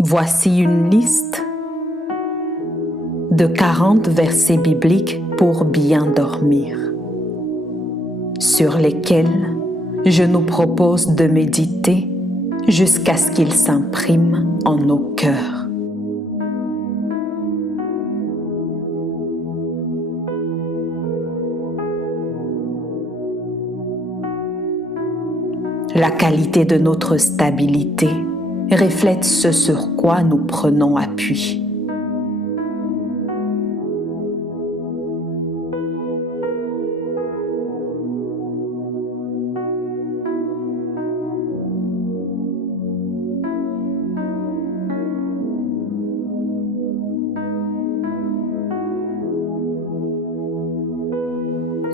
Voici une liste de 40 versets bibliques pour bien dormir, sur lesquels je nous propose de méditer jusqu'à ce qu'ils s'impriment en nos cœurs. La qualité de notre stabilité reflète ce sur quoi nous prenons appui.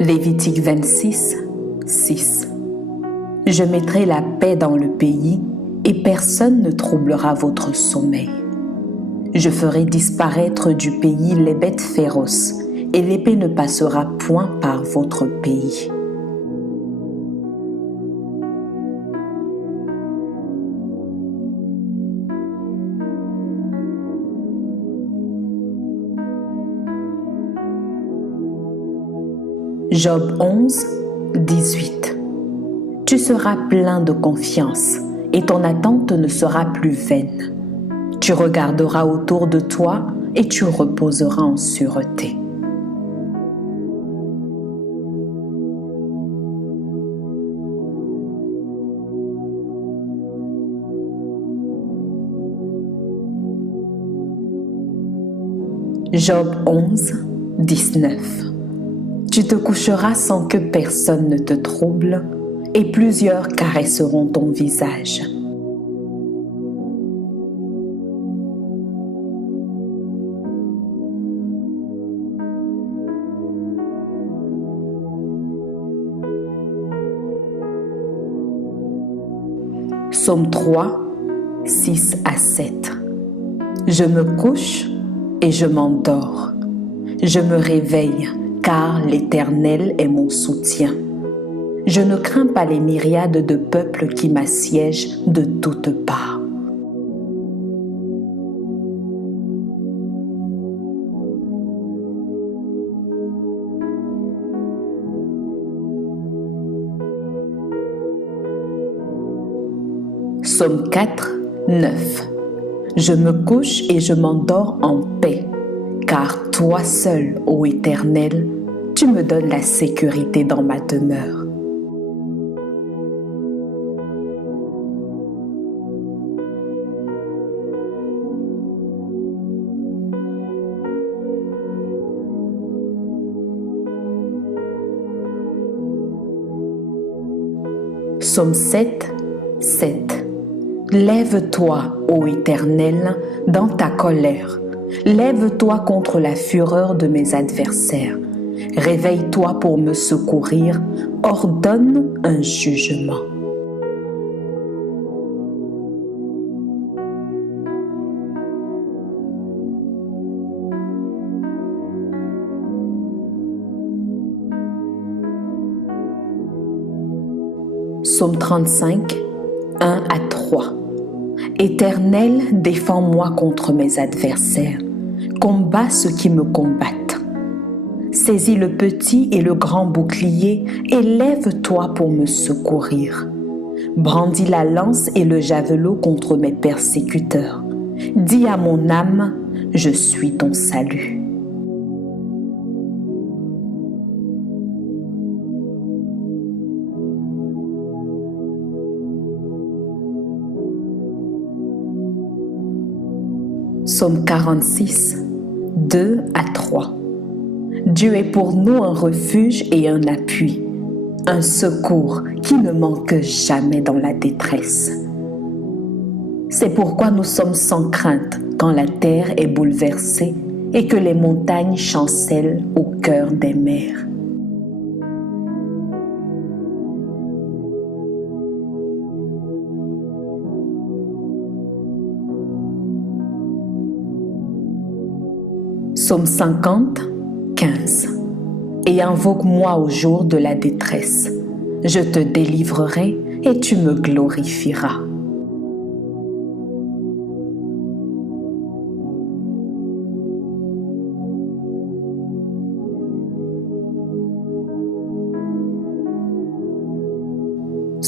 Lévitique 26, 6. Je mettrai la paix dans le pays et personne ne troublera votre sommeil. Je ferai disparaître du pays les bêtes féroces et l'épée ne passera point par votre pays. Job 11, 18. Tu seras plein de confiance et ton attente ne sera plus vaine. Tu regarderas autour de toi et tu reposeras en sûreté. Job 11, 19. Tu te coucheras sans que personne ne te trouble, et plusieurs caresseront ton visage. Psaume 3, 6 à 7. Je me couche et je m'endors. Je me réveille, car l'Éternel est mon soutien. Je ne crains pas les myriades de peuples qui m'assiègent de toutes parts. Psaume 4, 9. Je me couche et je m'endors en paix, car toi seul, ô Éternel, tu me donnes la sécurité dans ma demeure. Psaume 7, 7. Lève-toi, ô Éternel, dans ta colère. Lève-toi contre la fureur de mes adversaires. Réveille-toi pour me secourir. Ordonne un jugement. Psaume 35, 1 à 3. Éternel, défends-moi contre mes adversaires. Combat ceux qui me combattent. Saisis le petit et le grand bouclier et lève-toi pour me secourir. Brandis la lance et le javelot contre mes persécuteurs. Dis à mon âme, je suis ton salut. Psaume 46, 2 à 3. Dieu est pour nous un refuge et un appui, un secours qui ne manque jamais dans la détresse. C'est pourquoi nous sommes sans crainte quand la terre est bouleversée et que les montagnes chancellent au cœur des mers. Psaume 50, 15. Et invoque-moi au jour de la détresse. Je te délivrerai et tu me glorifieras.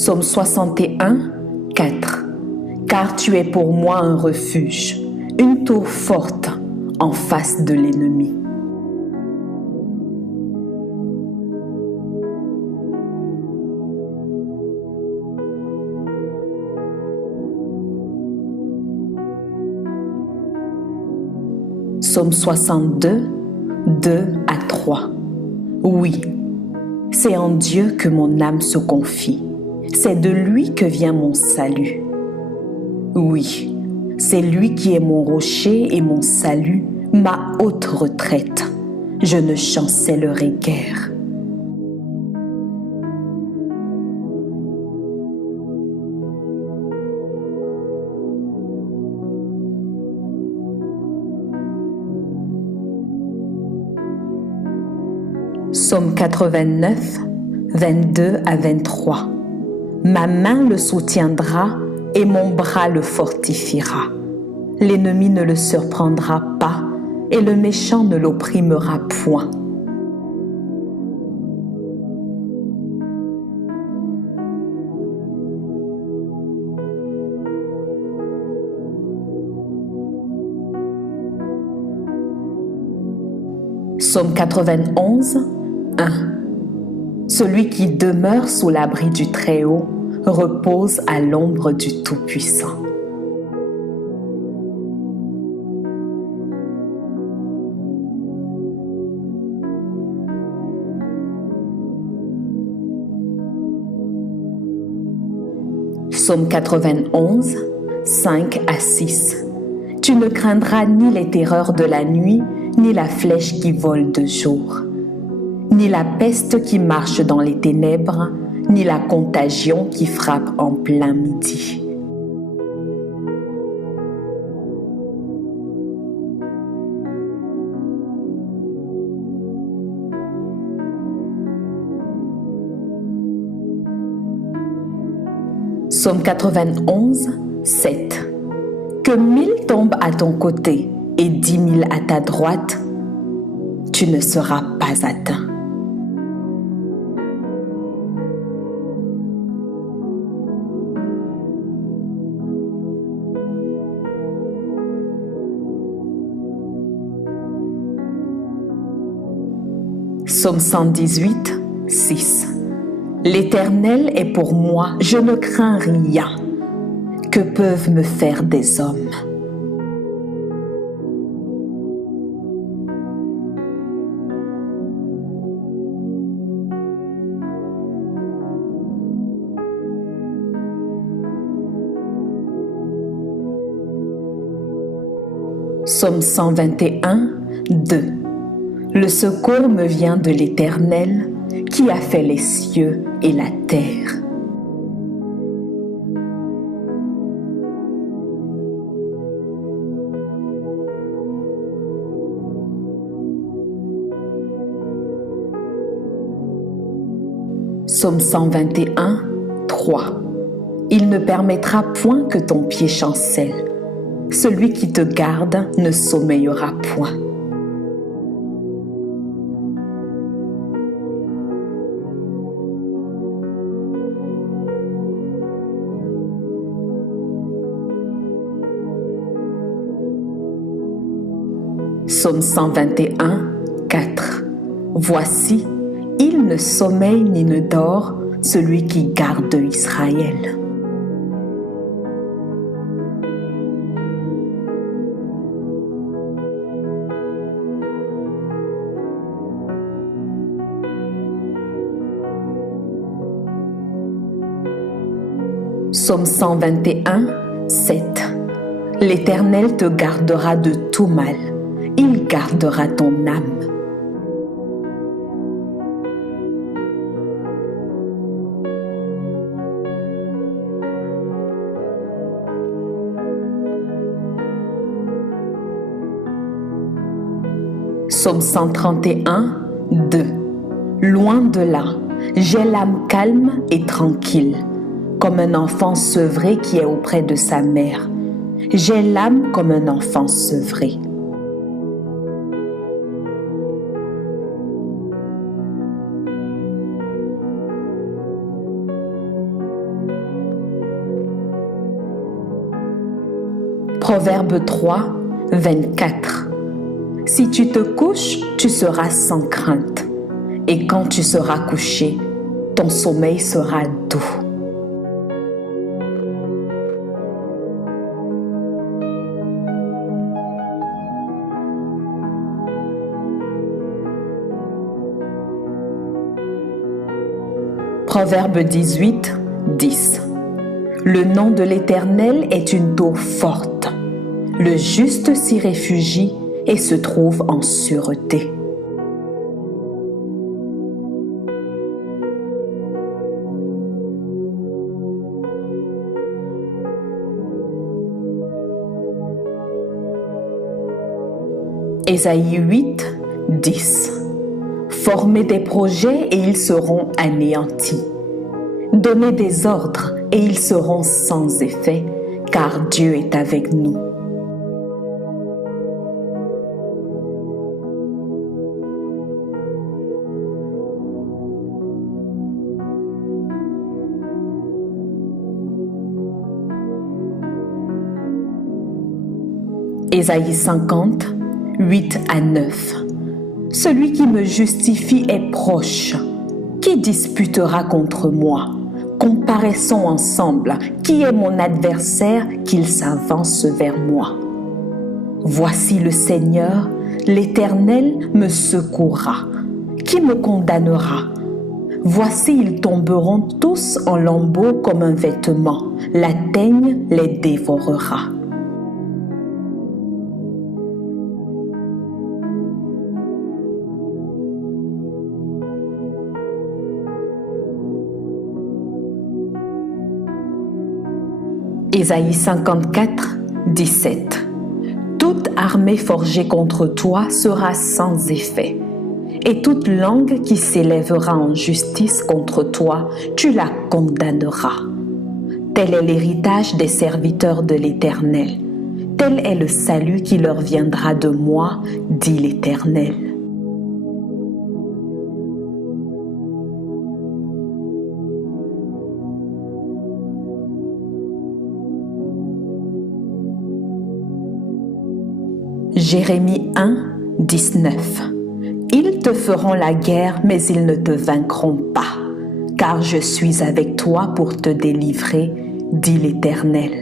Psaume 61, 4. Car tu es pour moi un refuge, une tour forte en face de l'ennemi. Psaume 62, 2 à 3. Oui, c'est en Dieu que mon âme se confie. C'est de lui que vient mon salut. Oui, c'est lui qui est mon rocher et mon salut, ma haute retraite. Je ne chancellerai guère. Psaume 89, 22 à 23. Ma main le soutiendra et mon bras le fortifiera. L'ennemi ne le surprendra pas et le méchant ne l'opprimera point. Psaume 91, 1. Celui qui demeure sous l'abri du Très-Haut repose à l'ombre du Tout-Puissant. Psaume 91, 5 à 6. Tu ne craindras ni les terreurs de la nuit, ni la flèche qui vole de jour, ni la peste qui marche dans les ténèbres, ni la contagion qui frappe en plein midi. Psaume 91, 7. Que 1000 tombent à ton côté et 10 000 à ta droite, tu ne seras pas atteint. Psaume 118, 6. L'Éternel est pour moi, je ne crains rien. Que peuvent me faire des hommes? Psaume 121, 2. Le secours me vient de l'Éternel, qui a fait les cieux et la terre. Psaume 121, 3. Il ne permettra point que ton pied chancelle. Celui qui te garde ne sommeillera point. Psaume 121, 4. Voici, il ne sommeille ni ne dort, celui qui garde Israël. Psaume 121, 7. L'Éternel te gardera de tout mal. Il gardera ton âme. Psaume 131, 2. Loin de là, j'ai l'âme calme et tranquille, comme un enfant sevré qui est auprès de sa mère. J'ai l'âme comme un enfant sevré. Proverbe 3, 24. Si tu te couches, tu seras sans crainte, et quand tu seras couché, ton sommeil sera doux. Proverbe 18, 10. Le nom de l'Éternel est une tour forte. Le juste s'y réfugie et se trouve en sûreté. Ésaïe 8, 10. Formez des projets et ils seront anéantis. Donnez des ordres et ils seront sans effet, car Dieu est avec nous. Ésaïe 50, 8 à 9. Celui qui me justifie est proche. Qui disputera contre moi? Comparaissons ensemble. Qui est mon adversaire qu'il s'avance vers moi? Voici le Seigneur, l'Éternel me secourra. Qui me condamnera? Voici, ils tomberont tous en lambeaux comme un vêtement. La teigne les dévorera. Ésaïe 54, 17. Toute armée forgée contre toi sera sans effet, et toute langue qui s'élèvera en justice contre toi, tu la condamneras. Tel est l'héritage des serviteurs de l'Éternel. Tel est le salut qui leur viendra de moi, dit l'Éternel. Jérémie 1, 19. Ils te feront la guerre, mais ils ne te vaincront pas, car je suis avec toi pour te délivrer, dit l'Éternel.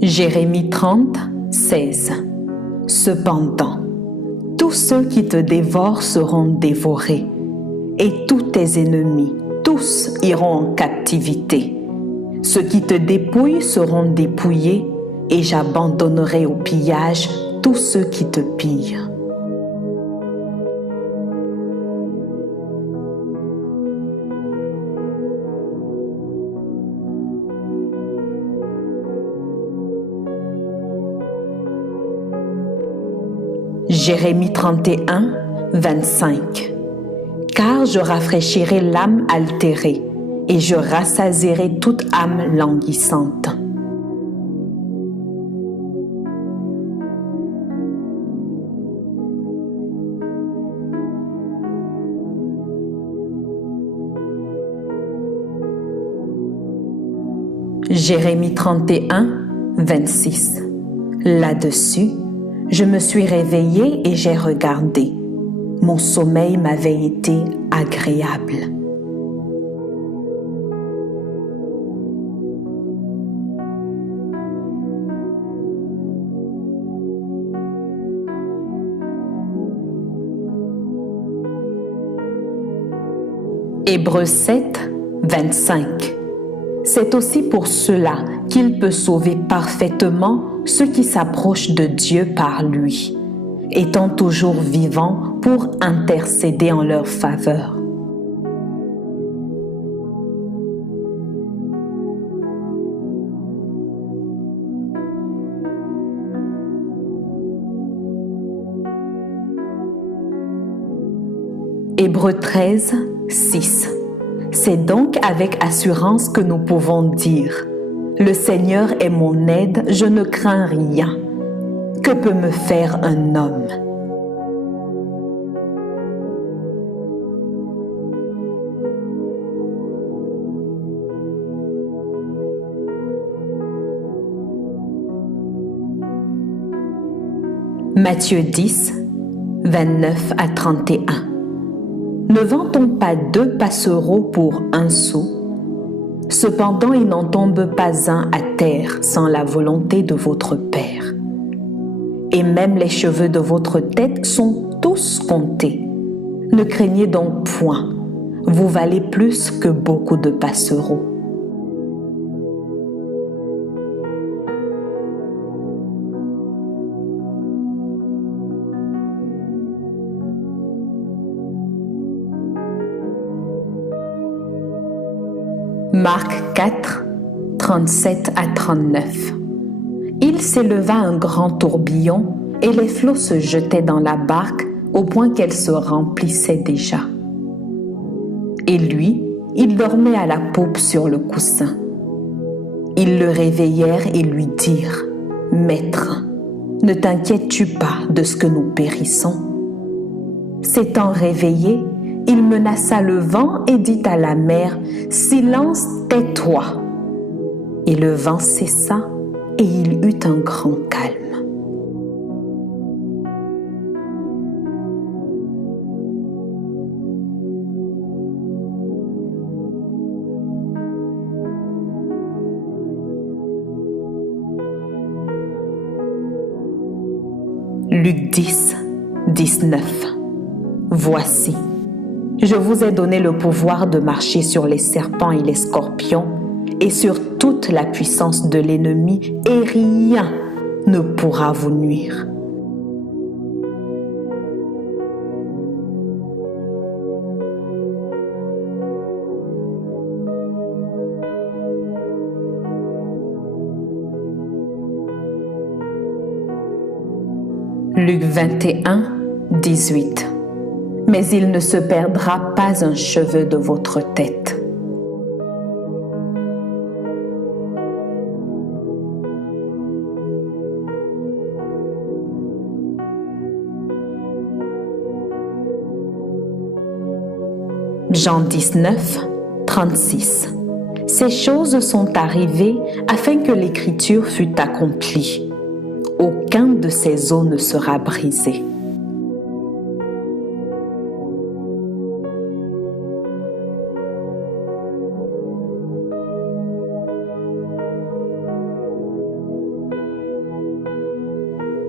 Jérémie 30, 16. Cependant, tous ceux qui te dévorent seront dévorés, et tous tes ennemis, tous iront en captivité. Ceux qui te dépouillent seront dépouillés, et j'abandonnerai au pillage tous ceux qui te pillent. Jérémie 31, 25. Car je rafraîchirai l'âme altérée, et je rassasierai toute âme languissante. Jérémie 31, 26. Là-dessus, je me suis réveillée et j'ai regardé. Mon sommeil m'avait été agréable. Hébreux 7, 25. C'est aussi pour cela qu'il peut sauver parfaitement ceux qui s'approchent de Dieu par lui, étant toujours vivants pour intercéder en leur faveur. Hébreux 13, 6. C'est donc avec assurance que nous pouvons dire « Le Seigneur est mon aide, je ne crains rien ». Que peut me faire un homme? Matthieu 10, 29 à 31. Ne vend-on pas 2 passereaux pour 1 sou? Cependant, il n'en tombe pas un à terre sans la volonté de votre Père. Et même les cheveux de votre tête sont tous comptés. Ne craignez donc point, vous valez plus que beaucoup de passereaux. Marc 4, 37 à 39. Il s'éleva un grand tourbillon et les flots se jetaient dans la barque au point qu'elle se remplissait déjà. Et lui, il dormait à la poupe sur le coussin. Ils le réveillèrent et lui dirent: « Maître, ne t'inquiètes-tu pas de ce que nous périssons ?» S'étant réveillé, il menaça le vent et dit à la mer: « Silence, tais-toi !» Et le vent cessa et il eut un grand calme. Luc 10, 19. Voici, je vous ai donné le pouvoir de marcher sur les serpents et les scorpions et sur toute la puissance de l'ennemi, et rien ne pourra vous nuire. Luc 21, 18. Mais il ne se perdra pas un cheveu de votre tête. Jean 19, 36. Ces choses sont arrivées afin que l'Écriture fût accomplie. Aucun de ces os ne sera brisé.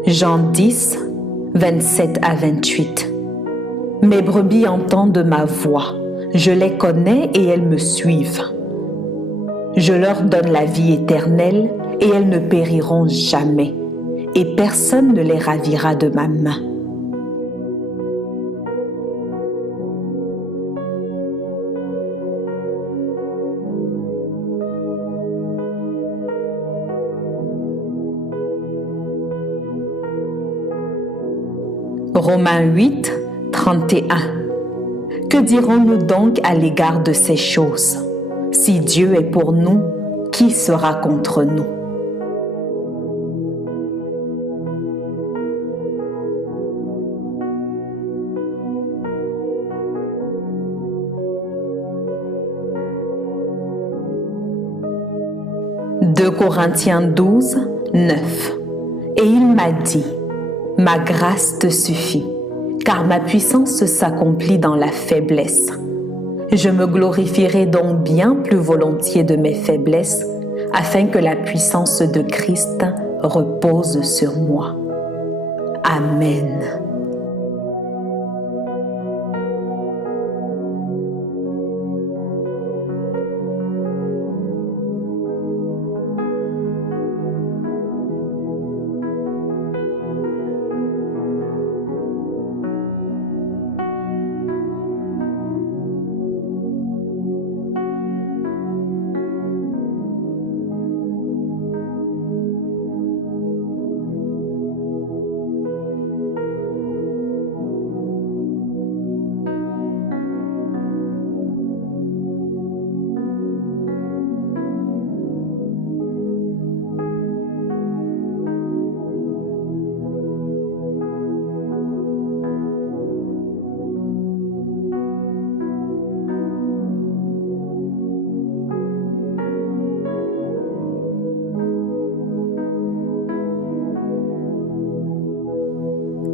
Jean 10, 27 à 28. Mes brebis entendent ma voix, je les connais et elles me suivent. Je leur donne la vie éternelle et elles ne périront jamais, et personne ne les ravira de ma main. Romains 8, 31. Que dirons-nous donc à l'égard de ces choses? Si Dieu est pour nous, qui sera contre nous? « 2 Corinthiens 12, 9. Et il m'a dit: ma grâce te suffit, car ma puissance s'accomplit dans la faiblesse. Je me glorifierai donc bien plus volontiers de mes faiblesses, afin que la puissance de Christ repose sur moi. Amen.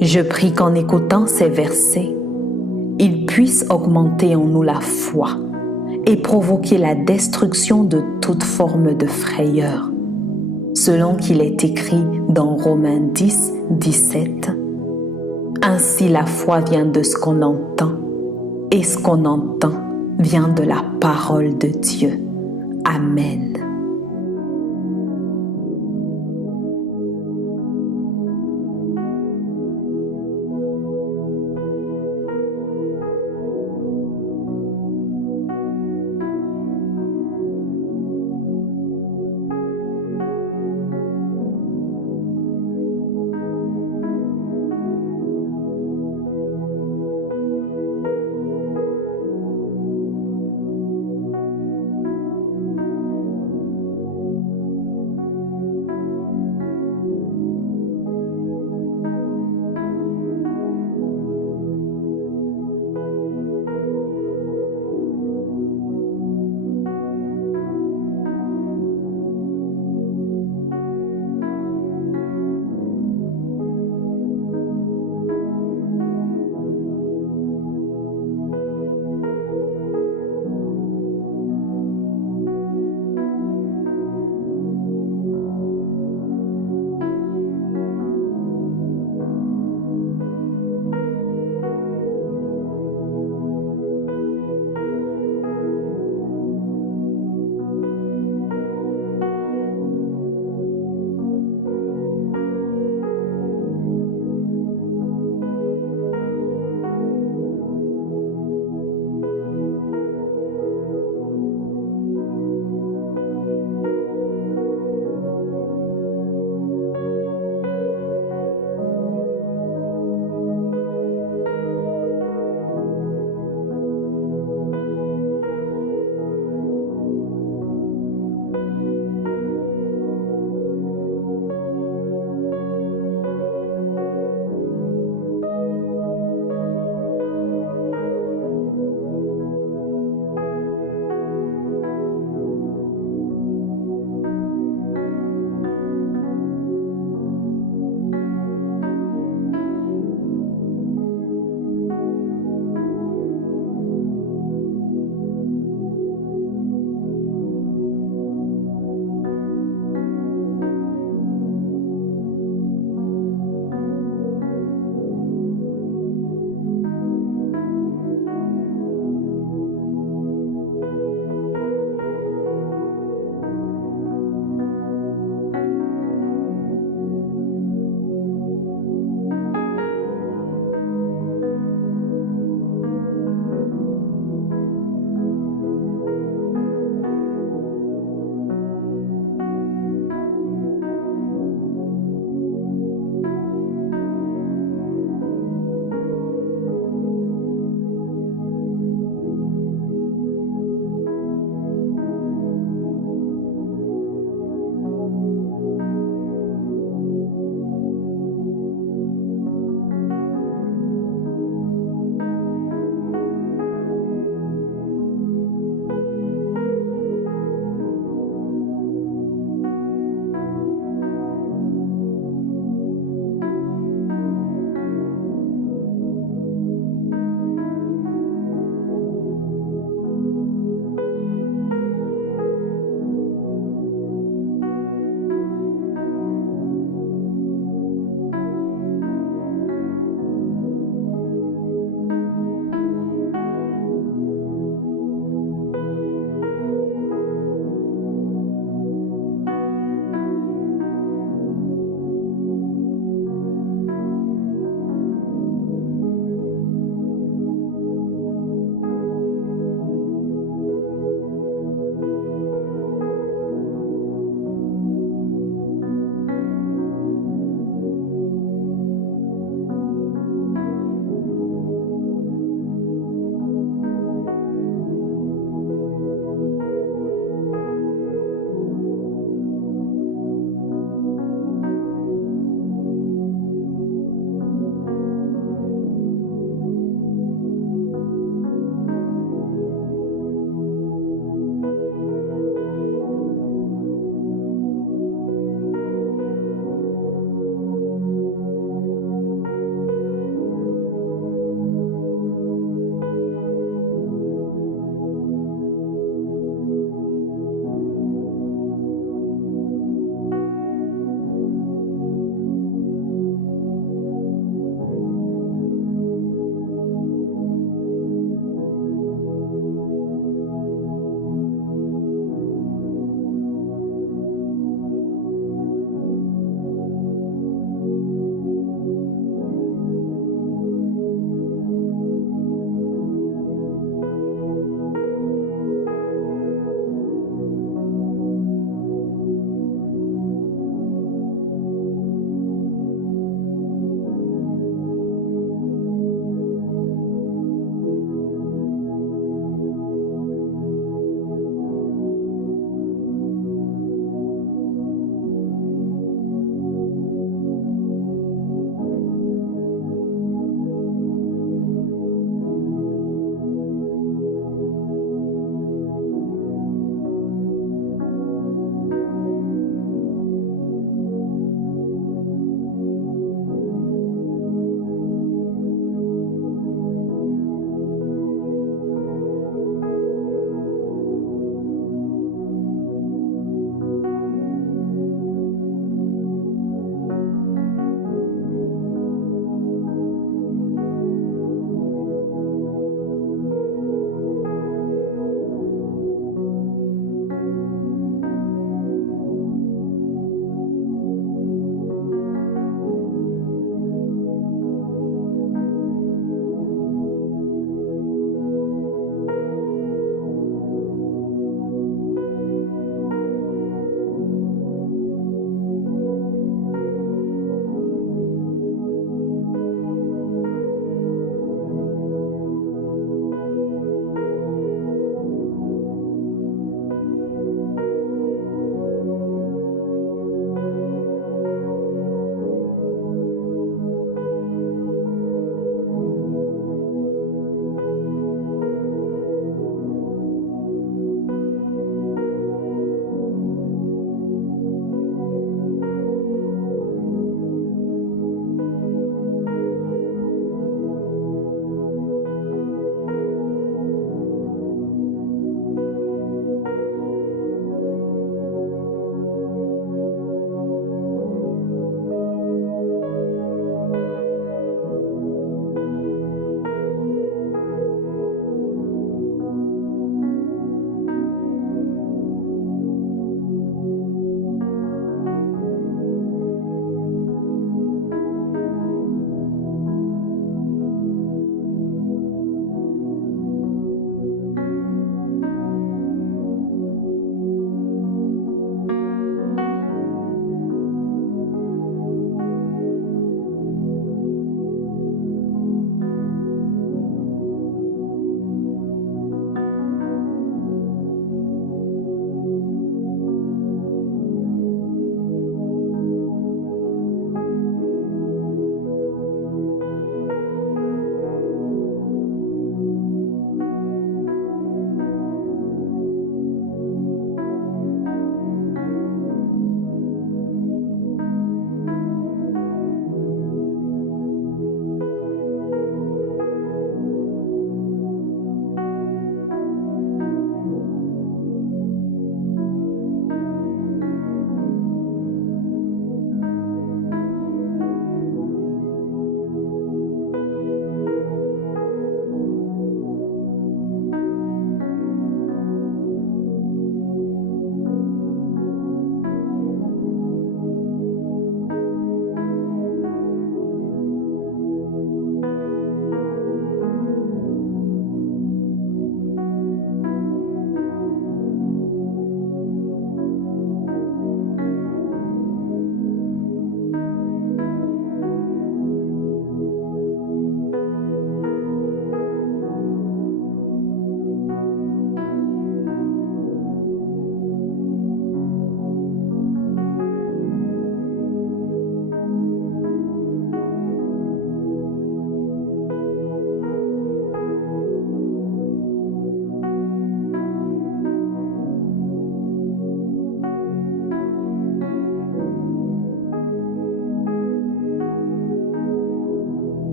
Je prie qu'en écoutant ces versets, il puisse augmenter en nous la foi et provoquer la destruction de toute forme de frayeur, selon qu'il est écrit dans Romains 10, 17. Ainsi la foi vient de ce qu'on entend, et ce qu'on entend vient de la parole de Dieu. Amen.